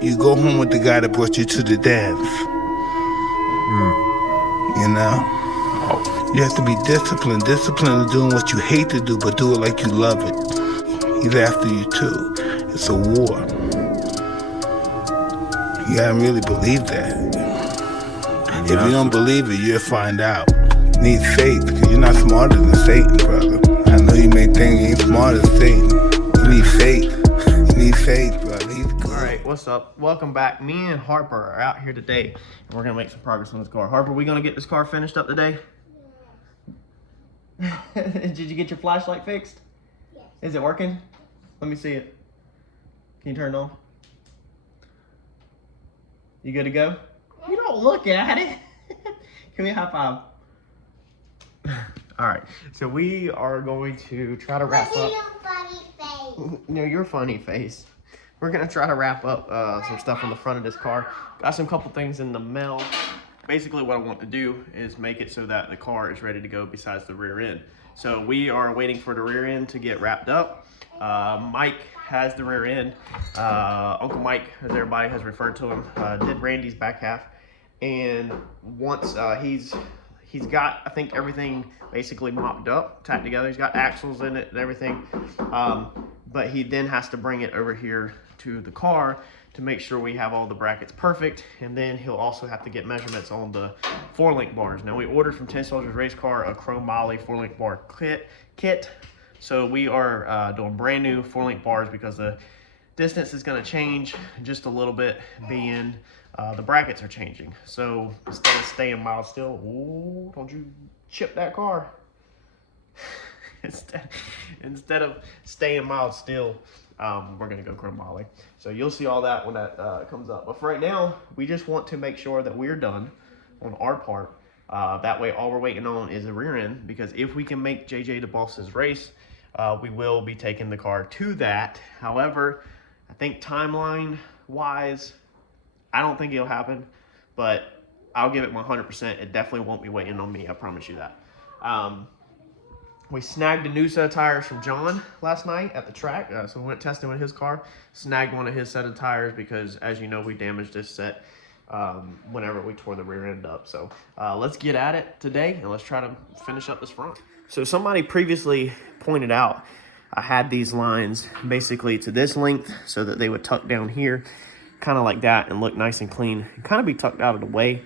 you go home with the guy that brought you to the dance. You know? You have to be disciplined. Disciplined is doing what you hate to do, but do it like you love it. He's after you too. It's a war. You gotta really believe that. If you don't believe it, you'll find out. You need faith, because you're not smarter than Satan, brother. I know you may think you ain't smarter than Satan. You need faith. You need faith, brother. He's good. Alright, what's up? Welcome back. Me and Harper are out here today, and we're gonna make some progress on this car. Harper, we gonna get this car finished up today? Did you get your flashlight fixed? Yes. Is it working? Let me see it. Can you turn it on? You good to go? You don't look at it. Give me a high five. All right, so we are going to try to wrap up. Your funny face. No, your funny face. We're gonna try to wrap up some stuff on the front of this car. Got some couple things in the mail. Basically what I want to do is make it so that the car is ready to go besides the rear end. So we are waiting for the rear end to get wrapped up. Mike has the rear end. Uncle Mike, as everybody has referred to him, did Randy's back half. And once he's got, I think, everything basically mocked up, tacked together. He's got axles in it and everything. But he then has to bring it over here to the car to make sure we have all the brackets perfect, and then he'll also have to get measurements on the 4-link bars. Now we ordered from 10 Soldiers Race Car a chrome moly 4-link bar kit, so we are doing brand new 4-link bars because the distance is going to change just a little bit, being the brackets are changing. So instead of staying mild still, ooh, don't you chip that car. Instead of staying mild still, we're gonna go chrome moly. So you'll see all that when that comes up. But for right now, we just want to make sure that we're done on our part. That way, all we're waiting on is the rear end, because if we can make JJ the Boss's race, we will be taking the car to that. However, I think timeline wise, I don't think it'll happen, but I'll give it my 100%. It definitely won't be waiting on me. I promise you that. We snagged a new set of tires from John last night at the track. So we went testing with his car, snagged one of his set of tires because, as you know, we damaged this set whenever we tore the rear end up. So let's get at it today, and let's try to finish up this front. So somebody previously pointed out I had these lines basically to this length so that they would tuck down here, kind of like that, and look nice and clean, and kind of be tucked out of the way.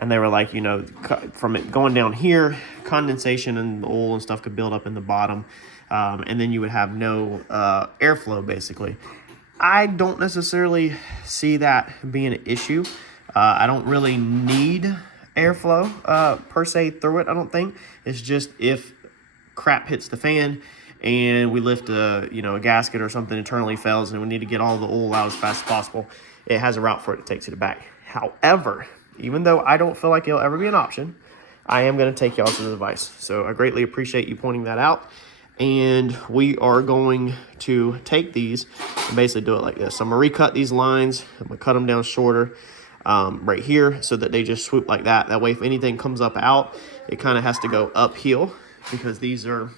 And they were like, you know, from it going down here, condensation and oil and stuff could build up in the bottom. And then you would have no airflow, basically. I don't necessarily see that being an issue. I don't really need airflow per se through it, I don't think. It's just if crap hits the fan and we lift a gasket or something internally fails and we need to get all the oil out as fast as possible, it has a route for it to take to the back. However, even though I don't feel like it'll ever be an option, I am going to take y'all's advice. So I greatly appreciate you pointing that out. And we are going to take these and basically do it like this. So I'm going to recut these lines. I'm going to cut them down shorter right here so that they just swoop like that. That way, if anything comes up out, it kind of has to go uphill because these are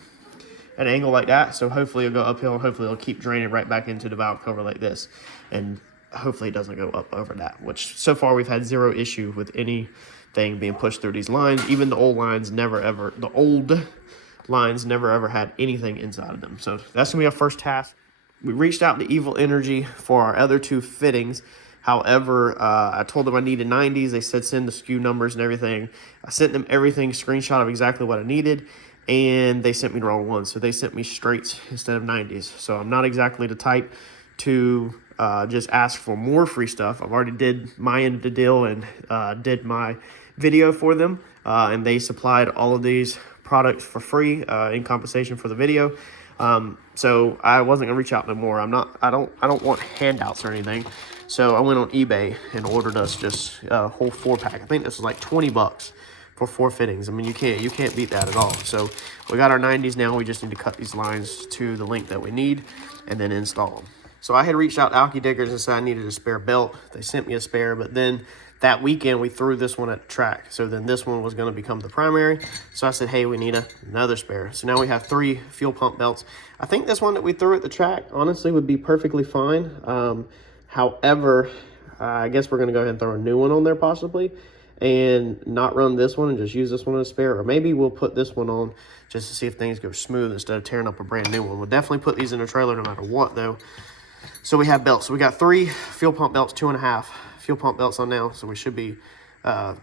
an angle like that. So hopefully it'll go uphill. Hopefully it'll keep draining right back into the valve cover like this. And hopefully it doesn't go up over that, which so far we've had zero issue with anything being pushed through these lines. Even the old lines never ever had anything inside of them. So that's gonna be our first task. We reached out to Evil Energy for our other two fittings. However, I told them I needed 90s. They said send the SKU numbers and everything. I sent them everything, screenshot of exactly what I needed, and they sent me the wrong one. So they sent me straights instead of 90s. So I'm not exactly the type to just ask for more free stuff. I've already did my end of the deal and did my video for them, and they supplied all of these products for free in compensation for the video. So I wasn't gonna reach out no more. I don't want handouts or anything. So I went on eBay and ordered us just a whole 4-pack. I think this was like 20 bucks for 4 fittings. I mean, you can't beat that at all. So we got our 90s now. We just need to cut these lines to the length that we need and then install them. So I had reached out to Alky Diggers and said I needed a spare belt. They sent me a spare, but then that weekend we threw this one at the track. So then this one was going to become the primary. So I said, hey, we need another spare. So now we have 3 fuel pump belts. I think this one that we threw at the track, honestly, would be perfectly fine. However, I guess we're going to go ahead and throw a new one on there possibly, and not run this one and just use this one as a spare. Or maybe we'll put this one on just to see if things go smooth instead of tearing up a brand new one. We'll definitely put these in a trailer no matter what though. So we have belts. So we got 3 fuel pump belts, 2.5 fuel pump belts on now. So we should be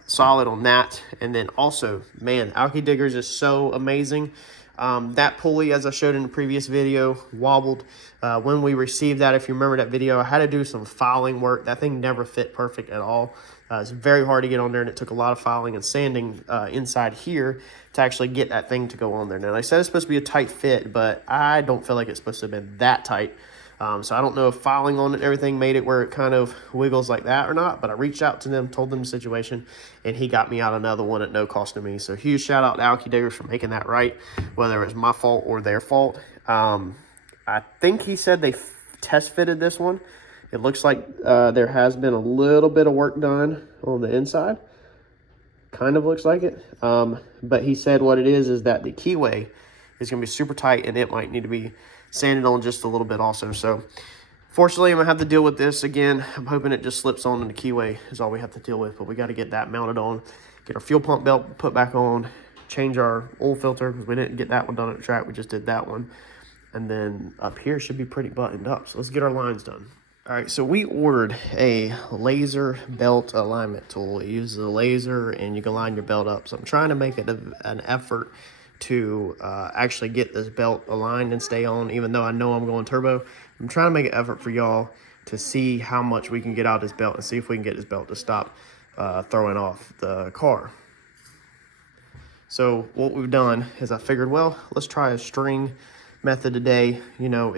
solid on that. And then also, man, Alky Diggers is so amazing. That pulley, as I showed in the previous video, wobbled. When we received that, if you remember that video, I had to do some filing work. That thing never fit perfect at all. It's very hard to get on there, and it took a lot of filing and sanding inside here to actually get that thing to go on there. Now, they said it's supposed to be a tight fit, but I don't feel like it's supposed to have been that tight. So I don't know if filing on it and everything made it where it kind of wiggles like that or not, but I reached out to them, told them the situation, and he got me out another one at no cost to me. So huge shout out to Alky Diggers for making that right, whether it's my fault or their fault. I think he said they test fitted this one. It looks like there has been a little bit of work done on the inside. Kind of looks like it. But he said what it is that the keyway is going to be super tight, and it might need to be sanded on just a little bit also. So fortunately, I'm gonna have to deal with this again. I'm hoping it just slips on, and the keyway is all we have to deal with, but we got to get that mounted on, get our fuel pump belt put back on, change our oil filter because we didn't get that one done at the track. We just did that one, and then up here should be pretty buttoned up. So let's get our lines done. All right, so we ordered a laser belt alignment tool. It uses a laser and you can line your belt up. So I'm trying to make it an effort to actually get this belt aligned and stay on, even though I know I'm going turbo. I'm trying to make an effort for y'all to see how much we can get out of this belt and see if we can get this belt to stop throwing off the car. So what we've done is I figured, well, let's try a string method today. You know,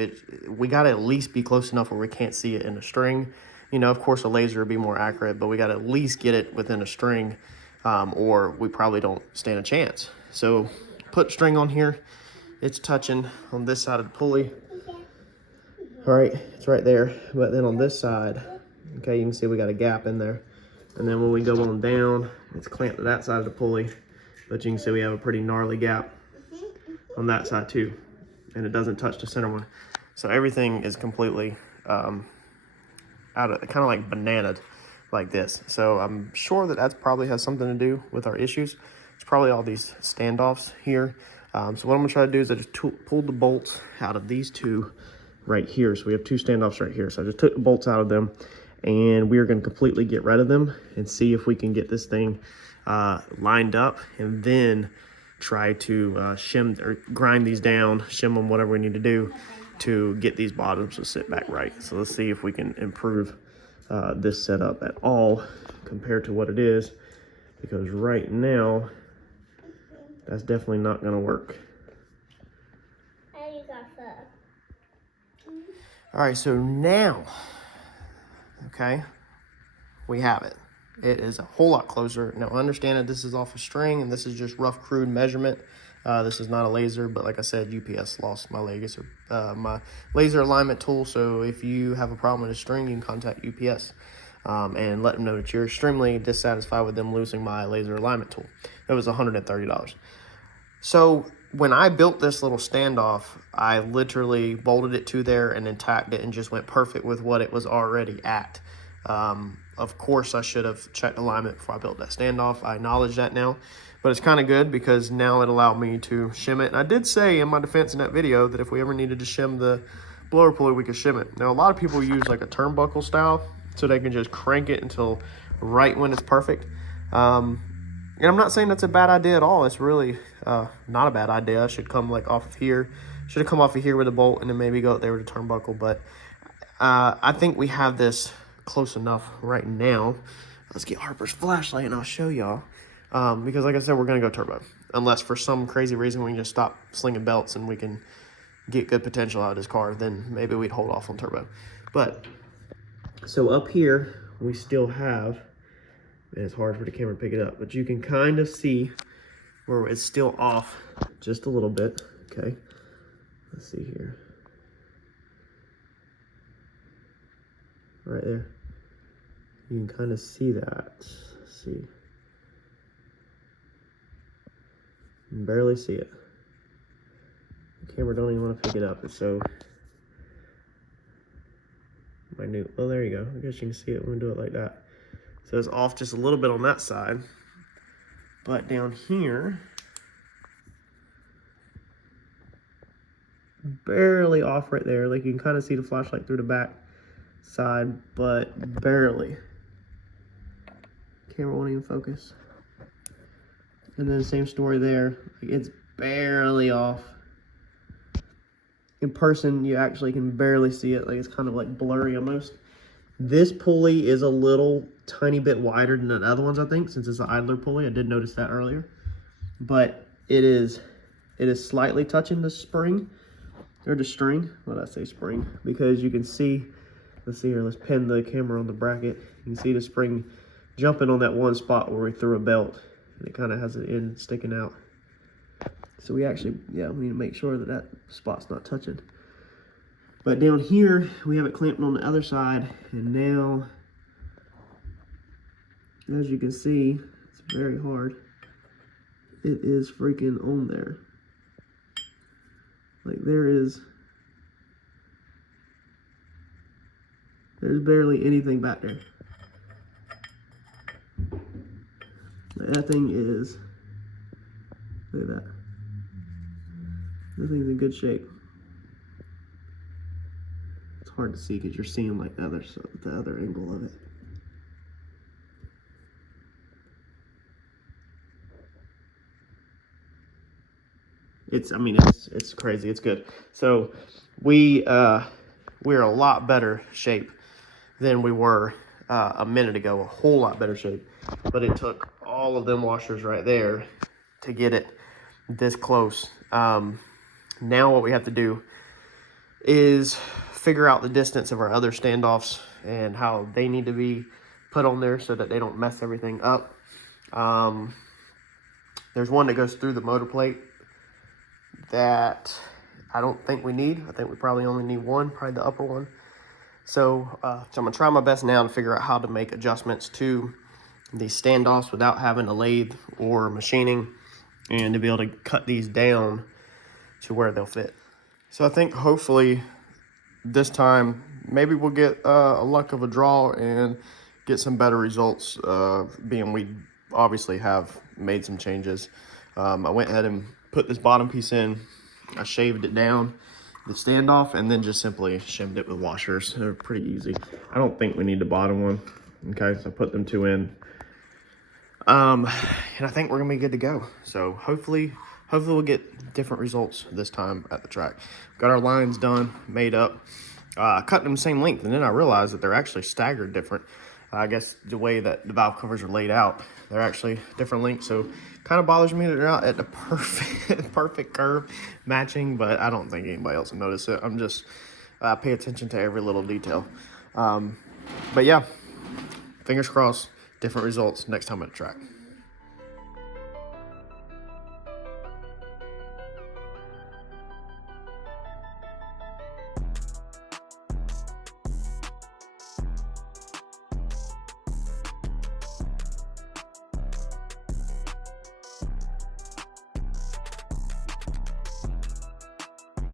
we got to at least be close enough where we can't see it in a string. You know, of course, a laser would be more accurate, but we got to at least get it within a string, or we probably don't stand a chance. So put string on here. It's touching on this side of the pulley. All right, it's right there. But then on this side, okay, you can see we got a gap in there. And then when we go on down, it's clamped to that side of the pulley. But you can see we have a pretty gnarly gap on that side too. And it doesn't touch the center one. So everything is completely out of, kind of like bananaed like this. So I'm sure that probably has something to do with our issues. It's probably all these standoffs here. So what I'm gonna try to do is I just pulled the bolts out of these two right here. So we have 2 standoffs right here. So I just took the bolts out of them, and we are gonna completely get rid of them and see if we can get this thing lined up, and then try to shim or grind these down, shim them, whatever we need to do to get these bottoms to sit back right. So let's see if we can improve this setup at all compared to what it is, because right now that's definitely not going to work. All right, so now, okay, we have it. It is a whole lot closer. Now, I understand that this is off a string and this is just rough, crude measurement. This is not a laser, but like I said, UPS lost my laser alignment tool. So if you have a problem with a string, you can contact UPS and let them know that you're extremely dissatisfied with them losing my laser alignment tool. It was $130. So when I built this little standoff, I literally bolted it to there and then tacked it and just went perfect with what it was already at. Of course, I should have checked alignment before I built that standoff. I acknowledge that now, but it's kind of good because now it allowed me to shim it. And I did say in my defense in that video that if we ever needed to shim the blower pulley, we could shim it. Now, a lot of people use like a turnbuckle style so they can just crank it until right when it's perfect. And I'm not saying that's a bad idea at all. It's really not a bad idea. I should come like off of here. Should have come off of here with a bolt and then maybe go up there with a turnbuckle. But I think we have this close enough right now. Let's get Harper's flashlight and I'll show y'all. Because like I said, we're going to go turbo. Unless for some crazy reason we can just stop slinging belts and we can get good potential out of this car, then maybe we'd hold off on turbo. But, so up here, we still have, and it's hard for the camera to pick it up, but you can kind of see where it's still off just a little bit. Okay, let's see here. Right there. You can kind of see that. Let's see. You can barely see it. The camera don't even want to pick it up. It's so, minute. Oh, there you go. I guess you can see it when we do it like that. So it's off just a little bit on that side. But down here, barely off right there. Like you can kind of see the flashlight through the back side, but barely. Camera won't even focus. And then same story there. Like it's barely off. In person, you actually can barely see it. Like it's kind of like blurry almost. This pulley is a little tiny bit wider than the other ones, I think, since it's an idler pulley. I did notice that earlier. But it is slightly touching the spring, or the string. What did I say, spring? Because you can see, let's see here, let's pin the camera on the bracket. You can see the spring jumping on that one spot where we threw a belt. And it kind of has an end sticking out. So we actually, yeah, we need to make sure that that spot's not touching. But down here, we have it clamped on the other side. And now, as you can see, it's very hard. It is freaking on there. Like there's barely anything back there. Like that thing is, look at that. That thing's in good shape. It's hard to see because you're seeing like the other angle of it. It's crazy. It's good. So we're a lot better shape than we were a minute ago. A whole lot better shape. But it took all of them washers right there to get it this close. Now what we have to do is figure out the distance of our other standoffs and how they need to be put on there so that they don't mess everything up. There's one that goes through the motor plate that I don't think we need. I think we probably only need one, probably the upper one. So I'm gonna try my best now to figure out how to make adjustments to these standoffs without having a lathe or machining, and to be able to cut these down to where they'll fit. So I think hopefully this time maybe we'll get a luck of a draw and get some better results, being we obviously have made some changes. I went ahead and put this bottom piece in. I shaved it down, the standoff, and then just simply shimmed it with washers. They're pretty easy. I don't think we need the bottom one. Okay, so I put them two in. And I think we're gonna be good to go. So hopefully we'll get different results this time at the track. Got our lines done, made up. Cut them the same length, and then I realized that they're actually staggered different. I guess the way that the valve covers are laid out, they're actually different lengths. So kind of bothers me that they're not at the perfect curve matching, but I don't think anybody else will notice it. I'm just pay attention to every little detail. But yeah, fingers crossed, different results next time at the track.